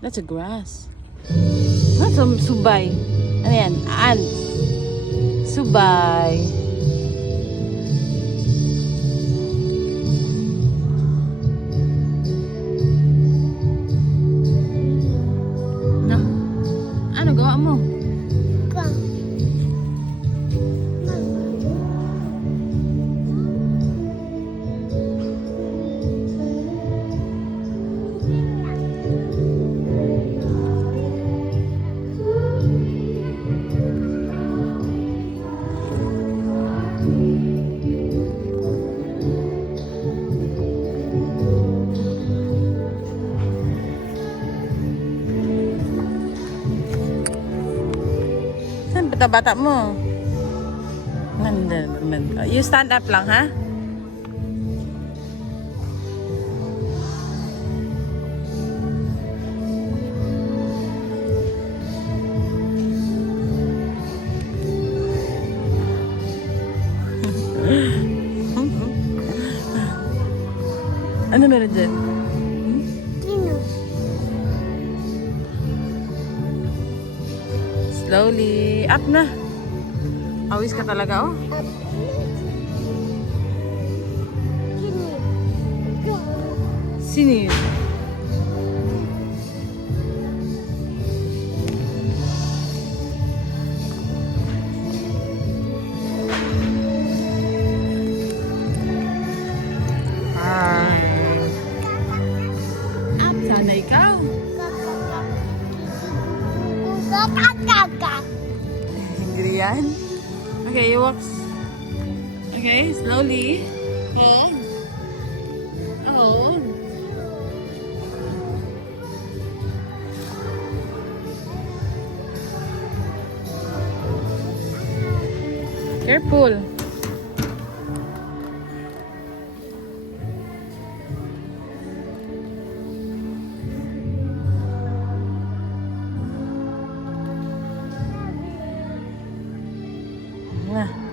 That's a grass. That's some subay. Ano yan? Ants. Subay. No. Ano gawa mo? Saan bata-bata mo? You stand up lang, ha? Ano meron dyan? Slowly. Up na. Awis ka talaga, oh. Sino yun? Sana ikaw. Hungry yan? Okay, you walk. Okay, slowly. Hold. Hold. Careful. Nah.